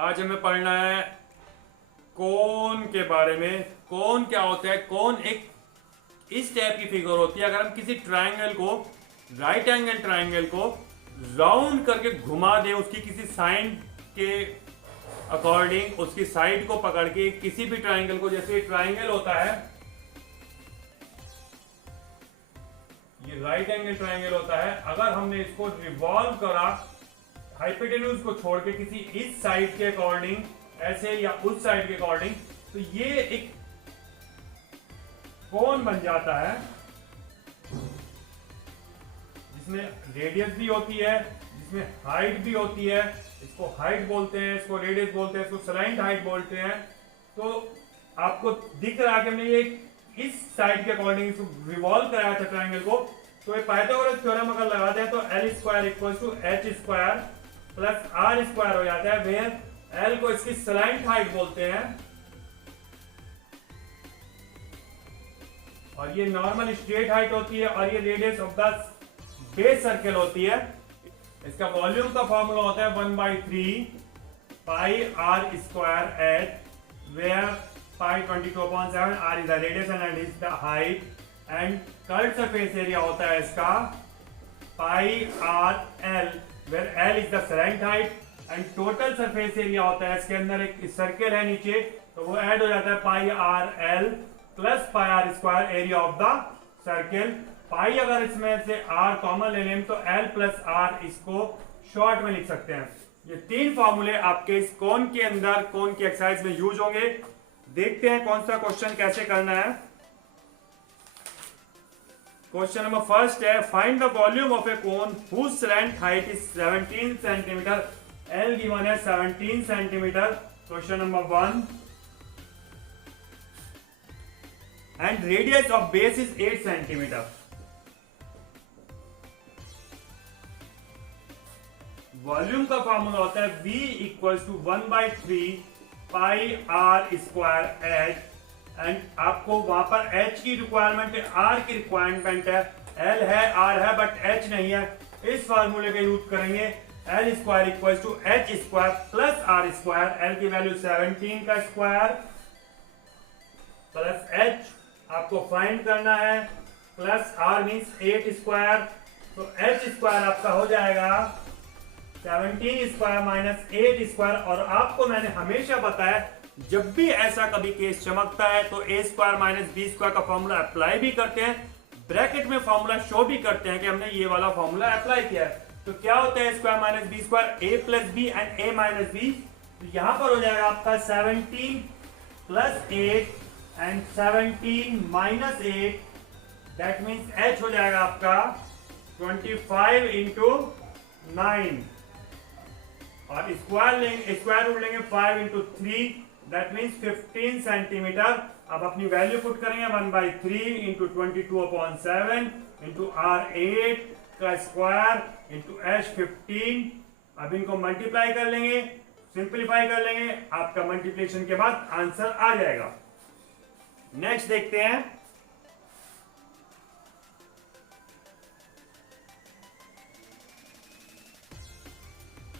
आज हमें पढ़ना है कोन के बारे में। कोन क्या होता है? कोन एक इस टाइप की फिगर होती है। अगर हम किसी ट्रायंगल को, राइट एंगल ट्रायंगल को राउंड करके घुमा दें, उसकी किसी साइड के अकॉर्डिंग, उसकी साइड को पकड़ के किसी भी ट्रायंगल को, जैसे ट्रायंगल होता है, ये राइट एंगल ट्रायंगल होता है, अगर हमने इसको रिवॉल्व करा हाइपोटेन्यूज को छोड़ के किसी इस साइड के अकॉर्डिंग, ऐसे या उस साइड के अकॉर्डिंग, तो ये एक कोन बन जाता है जिसमें रेडियस भी होती है, जिसमें हाइट भी होती है। इसको हाइट बोलते हैं, इसको रेडियस बोलते हैं, इसको स्लाइंट हाइट बोलते हैं। तो आपको दिख रहा है कि हमने ये इस साइड के अकॉर्डिंग इसको रिवॉल्व कराया था ट्रायंगल को। तो ये पाइथागोरस थ्योरम अगर लगाते हैं तो L square equal to H square plus R square हो जाता है, वेयर एल को इसकी स्लाइंट हाइट बोलते हैं और ये नॉर्मल स्ट्रेट हाइट होती है और ये radius of the base circle होती है। इसका वॉल्यूम का फॉर्मूला होता है 1/3 pi are square h, where pi 22/7, r is the radius and is the height, and curve surface area होता है इसका pi are l, where l is the slant height, and total surface area होता है, इसके अंदर एक circle है नीचे, तो वो ऐड हो जाता है pi are l plus pi are square area of the circle. Pi अगर इसमें से आर कॉमन ले लें तो एल प्लस आर, इसको शॉर्ट में लिख सकते हैं। ये तीन फॉर्मूले आपके इस कोन के अंदर, कोन की एक्सरसाइज में यूज होंगे। देखते हैं कौन सा क्वेश्चन कैसे करना है। क्वेश्चन नंबर फर्स्ट है, find the volume of a cone whose slant height is 17 centimetre. L given है 17 centimetre. Question number 1, and radius of base is 8 centimetre. Volume का फॉर्मूला होता है V equals to 1/3 pi are square H, and आपको वहां पर H की requirement है, R की रिक्वायरमेंट है, L है, R है, बट H नहीं है। इस फॉर्मूले का यूज करेंगे। L square equals to H square plus R square. L की वैल्यू 17 का स्क्वायर प्लस H आपको फाइंड करना है, प्लस R मीन्स 8 स्क्वायर। तो H स्क्वायर आपका हो जाएगा 17 स्क्वायर माइनस 8 स्क्वायर। और आपको मैंने हमेशा बताया, जब भी ऐसा कभी केस चमकता है तो a square minus B square का फॉर्मूला अप्लाई भी करते हैं, ब्रैकेट में फॉर्मूला शो भी करते हैं कि हमने ये वाला फॉर्मूला अप्लाई किया है। तो क्या होता है square minus B square, a plus B and a minus B. तो यहां पर हो जाएगा आपका 17 plus 8 and 17 minus 8, that means h हो जाएगा आपका 25 इंटू 9, और स्क्वायर लेंगे, स्क्वायर रूट लेंगे 5 इंटू 3, दैट मीन्स 15 सेंटीमीटर। अब अपनी वैल्यू पुट करेंगे 1/3 इंटू 22/7 इंटू आर 8 का स्क्वायर इंटू एच 15। अब इनको मल्टीप्लाई कर लेंगे, सिंप्लीफाई कर लेंगे, आपका मल्टीप्लिकेशन के बाद आंसर आ जाएगा। नेक्स्ट देखते हैं,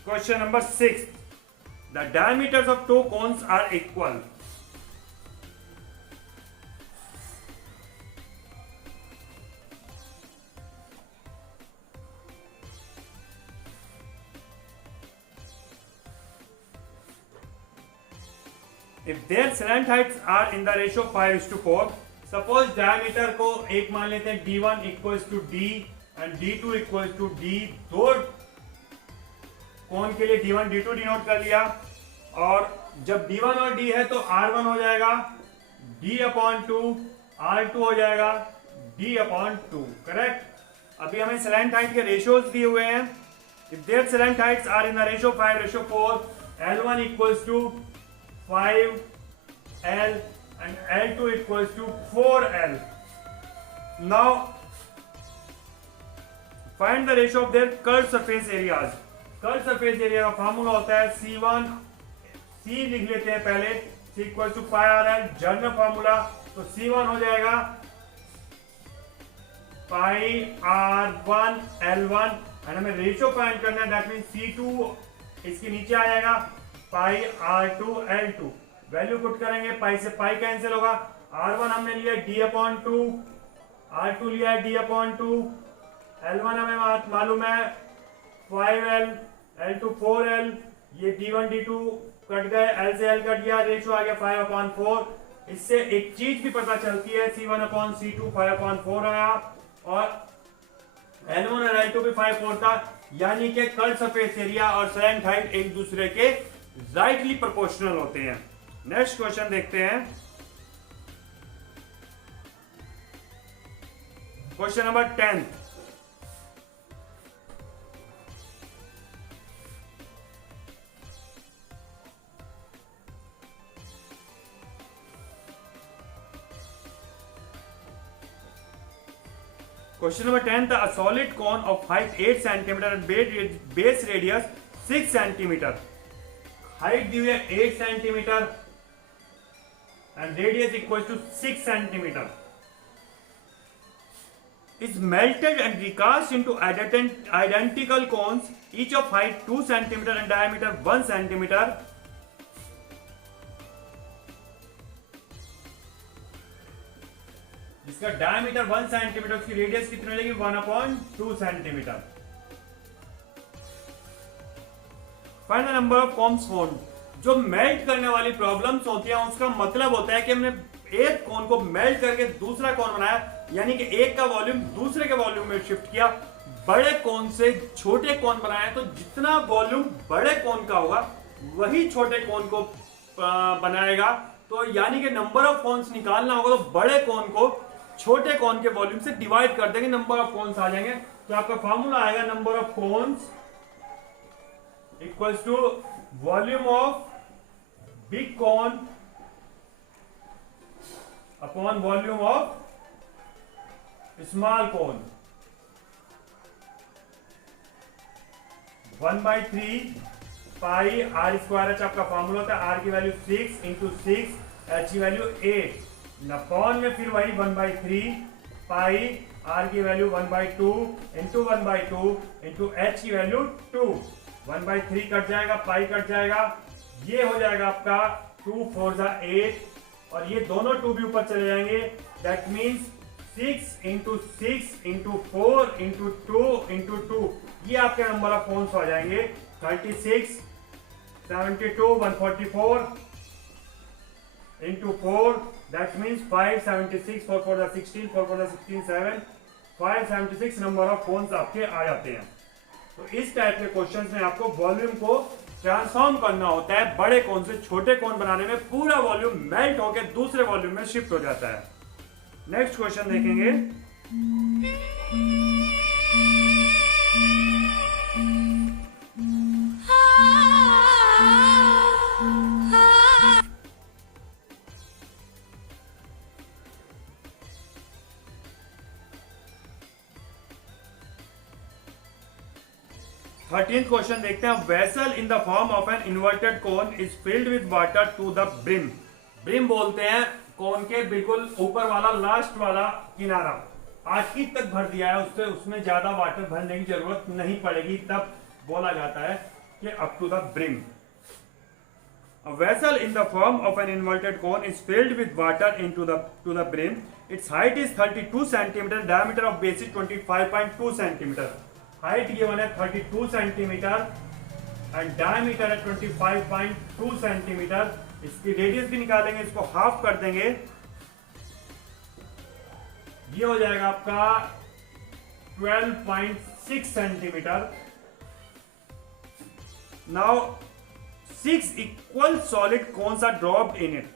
question number 6, the diameters of two cones are equal. If their slant heights are in the ratio 5:4, suppose diameter को एक मान लेते हैं d1 equals to d and d2 equals to d। दो कोन के लिए d1 d2 डिनोट कर लिया, और जब d1 और d है तो r1 हो जाएगा d/2, r2 हो जाएगा d/2, करेक्ट। अभी हमें स्लैंट हाइट के रेशियोज दिए हुए हैं। If their slant heights are in the ratio 5:4, L1 equals to 5L and L2 equals to 4L. Now find the ratio of their curved surface areas. Curve surface area का formula होता है C1, C लिख लेते हैं पहले, C equal to pi are L, general formula. तो C1 हो जाएगा पाई R1 L1, एंड हमें रेशियो फाइंड करना है, दैट मीन C2 इसके नीचे आ जाएगा पाई R2L2। वैल्यू पुट करेंगे, पाई से पाई कैंसिल होगा, R1 हमने लिया D/2, R2 लिया है D/2, L1 हमें मालूम है 5L, L2 4L, ये D1 D2 कट गए, L से L कट गया, रेशियो आ गया 5/4। इससे एक चीज भी पता चलती है, C1/C2 5/4 आया, और L1 और L2 भी 5/4 था, यानी कि कर्व सरफेस एरिया और स्लैंट हाइट एक दूसरे के राइटली प्रोपोर्शनल होते हैं। नेक्स्ट क्वेश्चन देखते हैं, question number 10। Question number 10, a solid cone of height 8 cm and base radius 6 cm. Height दी हुई है 8 cm and radius equals to 6 cm. Is melted and recast into identical cones, each of height 2 cm and diameter 1 cm. इसका diameter 1 centimetre, उसकी radius कितनी हो जाएगी 1/2 centimetre. Find the number of cons formed. जो melt करने वाली problems होती हैं उसका मतलब होता है कि हमने एक कोन को मेल्ट करके दूसरा कोन बनाया, यानी कि एक का वॉल्यूम दूसरे के वॉल्यूम में शिफ्ट किया। बड़े कोन से छोटे कोन बनाया, तो जितना वॉल्यूम बड़े कोन का होगा वही छोटे कोन को बनाएगा। तो यानी कि नंबर ऑफ कोन्स निकालना होगा तो बड़े कोन को छोटे कोन के वॉल्यूम से डिवाइड कर देंगे, नंबर ऑफ कोन्स आ जाएंगे। तो आपका फॉर्मूला आएगा number of cones equals to volume of big cone upon volume of small cone. 1/3 pi R square H आपका फॉर्मूला होता है। R की वैल्यू 6 इंटू 6, H की वैल्यू 8, नपॉन में फिर वही 1/3 पाई R की वैल्यू 1/2 इंटू 1/2 इंटू H की वैल्यू 2। 1/3 कट जाएगा, पाई कट जाएगा, ये हो जाएगा आपका 2 4 जा 8, और ये दोनों 2 भी ऊपर चले जाएंगे। That means 6 into 6 into 4 into 2 into 2, ये आपके नंबर ऑफ कोन्स आ जाएंगे 36, 72, 144 into 4, that means 576, 4 4 16, 4 4 16, 7, 576 number of cons आपके आ जाते हैं। तो इस टाइप के क्वेश्चंस में आपको वॉल्यूम को ट्रांसफॉर्म करना होता है। बड़े कोन से छोटे कोन बनाने में पूरा वॉल्यूम मेल्ट होकर दूसरे वॉल्यूम में शिफ्ट हो जाता है। नेक्स्ट क्वेश्चन देखेंगे, थर्टीन्थ क्वेश्चन देखते हैं। Vessel in the form of an inverted cone is filled with water to the brim. Brim बोलते हैं कोन के बिल्कुल ऊपर वाला लास्ट वाला किनारा, आखिर तक भर दिया है, उसमें ज्यादा वाटर भरने की जरूरत नहीं पड़ेगी, तब बोला जाता है कि up to the brim. A vessel in the form of an inverted cone is filled with water to the brim. Its height is 32 cm, diameter of base is 25.2 cm. Height given है 32 centimetre and diameter है 25.2 centimetre. इसकी radius भी निकालेंगे, इसको half कर देंगे, ये हो जाएगा आपका 12.6 centimetre. Now 6 equal solid cones are dropped in it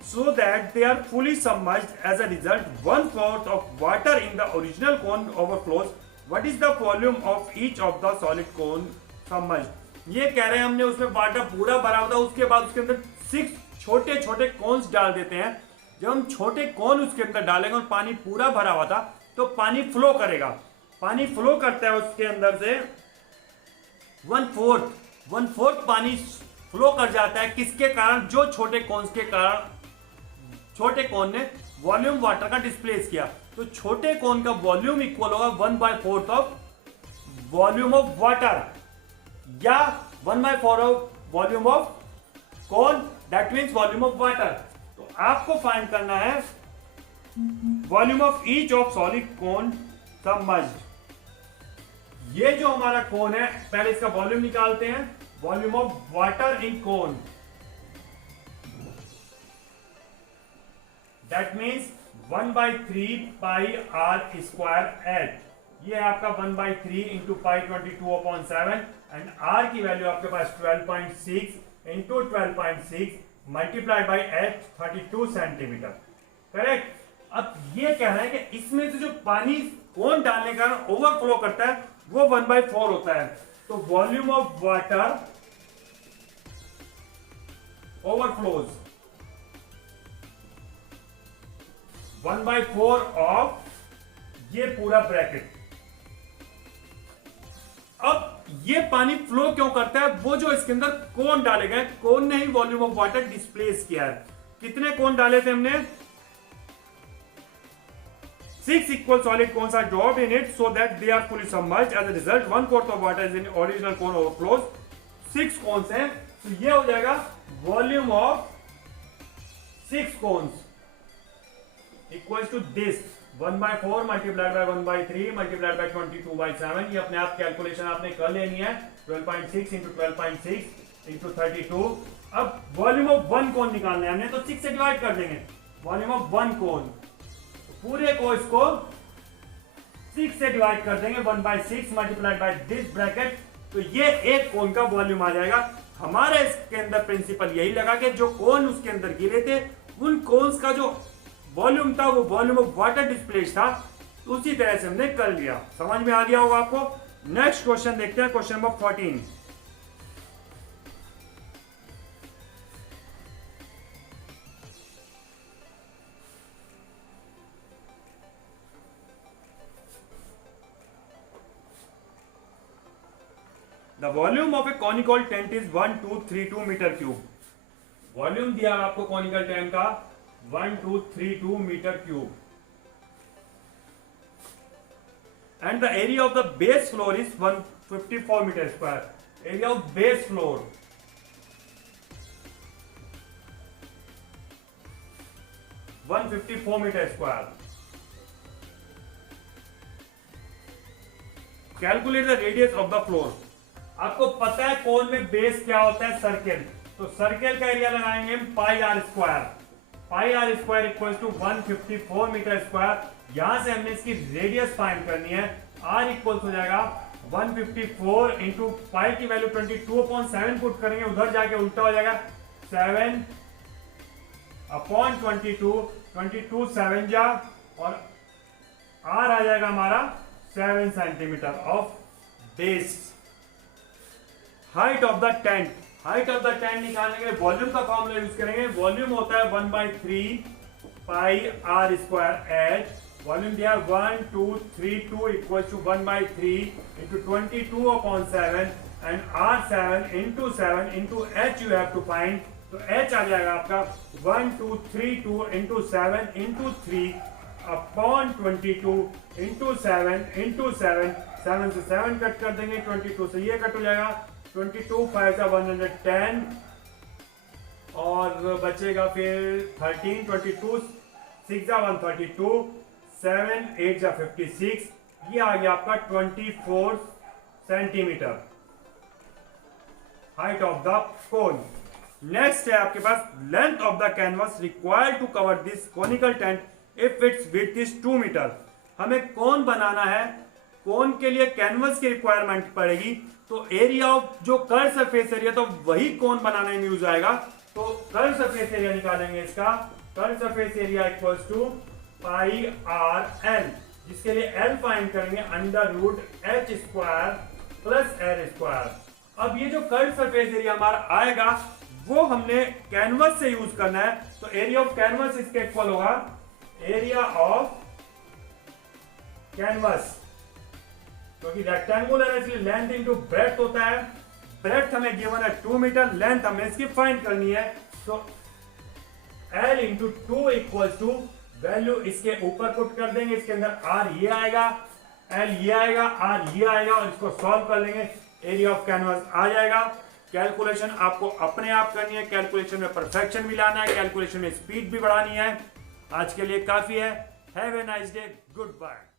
so that they are fully submerged. As a result, 1/4 of water in the original cone overflows. What is the volume of each of the solid cone submerged? ये कह रहे हैं हमने उसमें water पूरा भरा हुआ था, उसके बाद उसके अंदर 6 छोटे छोटे कोन्स डाल देते हैं। जब हम छोटे कोन उसके अंदर डालेंगे और पानी पूरा भरा हुआ था तो पानी फ्लो करेगा। पानी फ्लो करता है उसके अंदर से 1/4 पानी फ्लो कर जाता है। किसके कारण? जो छोटे कोन्स के कारण छोटे कोन ने वॉल्यूम वाटर का डिस्प्लेस किया। तो छोटे कोन का वॉल्यूम इक्वल होगा 1/4 ऑफ वॉल्यूम ऑफ वाटर, या 1/4 ऑफ वॉल्यूम ऑफ कौन, that means volume of water. तो आपको फाइंड करना है volume of each of solid cone submerged. ये जो हमारा कोन है, पहले इसका वॉल्यूम निकालते हैं। Volume of water in cone, that means 1/3 pi are square H. ये है आपका 1/3 इंटू पाई 22/7 एंड आर की वैल्यू आपके पास 12.6 into 12.6 multiplied by H 32 centimetre. Correct. अब ये कह रहे हैं कि इसमें से जो पानी कोन डालने का ओवरफ्लो करता है वो 1/4 होता है। तो volume of water overflows 1/4 of ये पूरा ब्रैकेट। अब ये पानी फ्लो क्यों करता है, वो जो इसके अंदर कोन डाले गए, कोन ने ही वॉल्यूम ऑफ वाटर डिस्प्लेस किया है। कितने कोन डाले थे हमने, 6 equal solid cones are dropped in it so that they are fully submerged. As a result, 1/4 of water is in original cone overflows. 6 cones हैं, तो ये हो जाएगा volume of 6 cones equals to this 1/4 multiplied by 1/3 multiplied by 22/7। ये अपने आप calculation आपने कर लेनी है। 12.6 into 12.6 into 32। अब वॉल्यूम ऑफ 1 कोन निकालना है हमने, तो 6 से डिवाइड कर देंगे। वॉल्यूम ऑफ 1 कोन, पूरे को इसको 6 से डिवाइड कर देंगे। 1/6 मल्टीप्लाइड बाय दिस ब्रैकेट, तो ये एक कोन का वॉल्यूम आ जाएगा। हमारे इसके अंदर प्रिंसिपल यही लगा कि जो कोन उसके अंदर गिरे थे उन कोन्स का जो वॉल्यूम था वो वॉल्यूम ऑफ वाटर डिस्प्लेस था। तो उसी तरह से हमने कर लिया। समझ में आ गया होगा आपको। नेक्स्ट क्वेश्चन देखते हैं, question number 14। The volume of a conical tent is 1232 metre cube. वॉल्यूम दिया आपको कॉनिकल टेंट का 1232 metre cube. And the area of the base floor is 154 metre square. Area of base floor 154 metre square. Calculate the radius of the floor. आपको पता है कोन में base क्या होता है, सर्किल। तो सर्किल का एरिया लगाएंगे pi are square. Pi are square equal to 154 metre square. यहां से हमने इसकी रेडियस फाइंड करनी है। आर इक्वल हो जाएगा 154 इंटू पाई की वैल्यू 22/7 पुट करेंगे, उधर जाके उल्टा हो जाएगा 7/22। 22 7 जा, और आर आ जाएगा हमारा 7 centimetre of base. Height of the tent, height of the tent निकालने के लिए वॉल्यूम का फॉर्मूला यूज करेंगे। वॉल्यूम होता है 1/3 pi are square H. Volume दिया 1232 equal to 1/3 into 22/7 and R 7 into 7 into H you have to find. तो H आ जाएगा आपका 1232 इंटू 7 इंटू 3/22 इंटू 7 इंटू 7। 7 से 7 कट कर देंगे, 22 से ये कट हो जाएगा। 22 5 110 और बचेगा फिर 13। 22 6 132, 7 8 56। ये आ गया आपका 24 centimetre height of the cone. Next है आपके पास length of the canvas required to cover this conical tent if its width is 2 metre. हमें कोन बनाना है, कोन के लिए कैनवस की रिक्वायरमेंट पड़ेगी। तो एरिया ऑफ जो कर्व सरफेस एरिया, तो वही कोन बनाने में यूज आएगा। तो कर्व सरफेस एरिया निकालेंगे इसका। Curve surface area equals to pi are L, जिसके लिए एल फाइंड करेंगे under root H square plus L square. अब ये जो कर्व सरफेस एरिया हमारा आएगा वो हमने कैनवस से यूज करना है। तो एरिया ऑफ कैनवस इसके इक्वल होगा एरिया ऑफ कैनवस, क्योंकि रेक्टेंगुलर है इसलिए लेंथ इंटू ब्रेड्थ होता है। ब्रेड्थ हमें गिवन है 2 मीटर, लेंथ हमें इसकी फाइंड करनी है। तो L into 2 equal to value इसके ऊपर पुट कर देंगे। इसके अंदर R ये आएगा, L ये आएगा, R ये आएगा, और इसको सॉल्व कर लेंगे। एरिया ऑफ कैनवस आ जाएगा कैलकुलेशन आपको अपने आप करनी है, कैलकुलेशन में परफेक्शन भी लाना है, कैलकुलेशन में स्पीड भी बढ़ानी है। आज के लिए काफी है। Have a nice day, good bye.